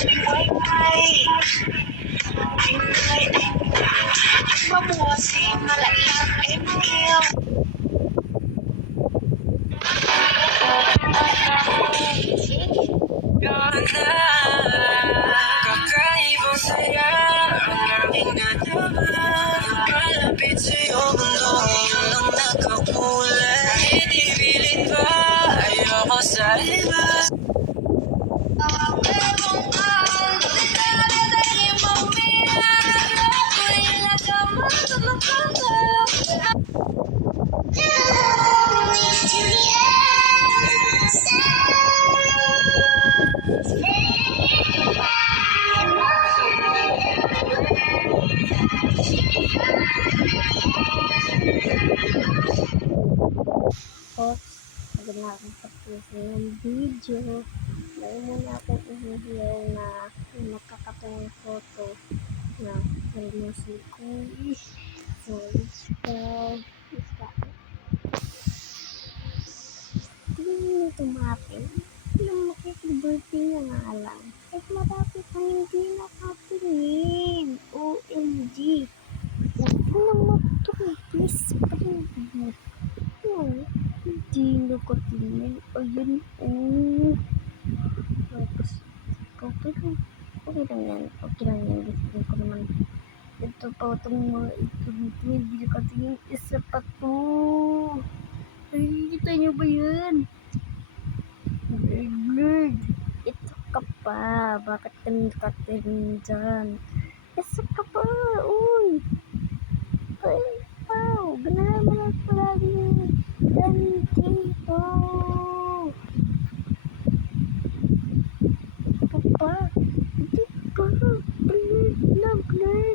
Kakaibang saya ang aming nalaman. Malapit sa'yo, bundok yun lang nakakulay. Pinipilit ba? Ayoko sa iba. Pagod na akong tapos ng video. Meron muna akong video na nakakatawang photo na hindi si Kuy. So, let's go. Tingnan nyo tumapin. Yung makikibirthday na nga lang. At marami pang hindi nakatingin. OMG. Huwag naman ito. Please, parang hindi nakatingin. Ayun. Tapos, okay lang yan. Okay lang yan. Gusto ko naman. Ito pa itong mga ito. Hindi nakatingin. Isa pa to. Ay, kita nyo ba yan? Good. Ito ka pa. Bakit ka nakatingin dyan? Isa ka pa. Uy. Ay, wow. Ganahan mo lang palagi yung dito. Ito pa. Hindi ka. Please lang, please.